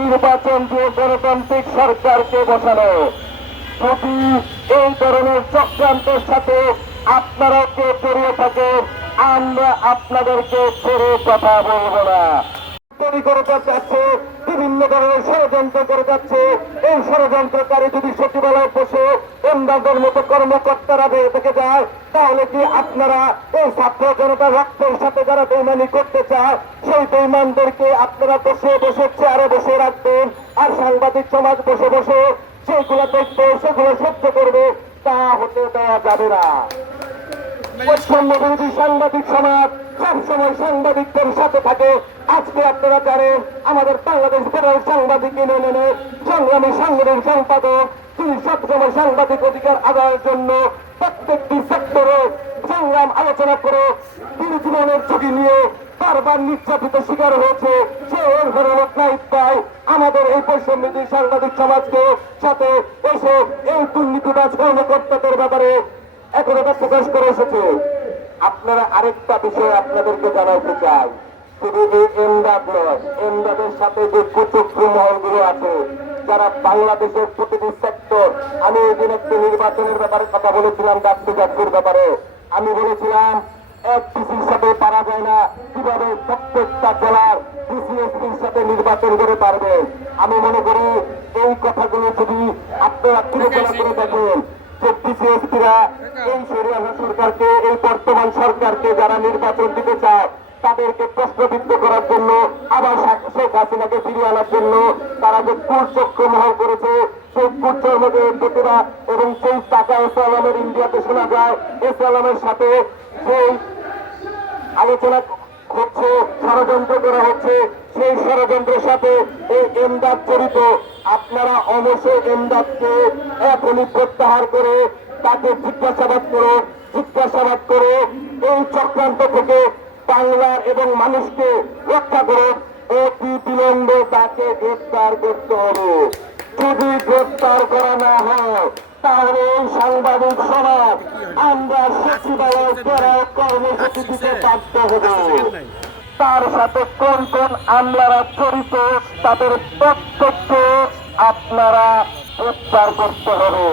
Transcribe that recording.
নির্বাচন দিয়ে গণতান্ত্রিক সরকারকে বসানো। যদি এই ধরনের চক্রান্তের সাথে আপনারা কেউ জড়িয়ে থাকেন, আমরা আপনাদেরকে ছেড়ে কথা বলব না। তৈরি করে যাচ্ছে, বিভিন্ন ধরনের ষড়যন্ত্র করে যাচ্ছে। এই ষড়যন্ত্রকারী যদি সচিবালয়ে বসে অন্যান্যদের মতো কর্মকর্তারা থেকে যায়, তাহলে কি আপনারা এই ছাত্র জনতা রক্তের সাথে যারা বেইমানি করতে চায়, সেই বেইমানদেরকে আপনারা বসে বসে চেয়ারে বসে রাখবেন আর সাংবাদিক সমাজ বসে বসে সেইগুলো দেখবে, সেগুলো সহ্য করবে, তা হতে দেওয়া যাবে না। বৈষম্য সাংবাদিক সমাজ সবসময় সাংবাদিকদের সাথে থাকে। আজকে আপনারা জানেন, আমাদের বাংলাদেশ ফেডারেল সাংবাদিক ইউনিয়নের সংগ্রামী সাংবাদিক সম্পাদক, তিনি সবসময় সাংবাদিক অধিকার আদায়ের জন্য প্রত্যেকটি সেক্টরে সংগ্রাম আলোচনা করে তিনি জীবনের ঝুঁকি নিয়ে বারবার নির্যাতিত শিকার হয়েছে। সে এর নাইট পায় আমাদের এই বৈষম্যদী সাংবাদিক সমাজকে সাথে এসে এই দুর্নীতিবাজ কর্মকর্তাদের ব্যাপারে একতা প্রকাশ করে এসেছে আপনারা আরেকটা বিষয় আপনাদেরকে জানাইতে চাই। শুধু এই এমদাদ নয় এমদাদের সাথে যে কুচক্র মহলগুলো আছে, যারা বাংলাদেশের প্রতিটি সেক্টর আমি ওই দিন একটি নির্বাচনের ব্যাপারে কথা বলেছিলাম ডাক্তি জাতির ব্যাপারে। আমি বলেছিলাম এক ডিসির সাথে পারা যায় না। কীভাবে প্রত্যেকটা জেলার ডিসিএসপির সাথে নির্বাচন করে পারবে? আমি মনে করি এই কথাগুলো যদি আপনারা বিবেচনা করে যে এই সরকারকে, এই বর্তমান সরকারকে যারা নির্বাচন দিতে চায়, তাদেরকে প্রশ্নবিদ্ধ করার জন্য, আবার শেখ হাসিনাকে ফিরিয়ে আনার জন্য তারা যে কুচক্র মহল করেছে, সেই কুচের মধ্যে প্রতিভা এবং সেই টাকা এসআলামের ইন্ডিয়াতে শোনা যায় এসআলামের সাথে সেই আলোচনা হচ্ছে, ষড়যন্ত্র করা হচ্ছে, সেই ষড়যন্ত্রের সাথে এই এমদাদ জড়িত। আপনারা অবশ্যই এমদাদকে এখনই প্রত্যাহার করে তাকে জিজ্ঞাসাবাদ করো, জিজ্ঞাসাবাদ করে। এই চক্রান্ত থেকে বাংলার এবং মানুষকে রক্ষা করো। অতি বিলম্বে তাকে গ্রেফতার করতে হবে। যদি গ্রেফতার করা না হয়, তাহলে এই সাংবাদিক সমাজ, আমরা সচিবালয় ঘেরাও কর্মসূচি দিতে বাধ্য হব। তার সাথে কোন কোন আমলারা জড়িত, তাদের প্রত্যেককে আপনারা গ্রেফতার করতে হবে।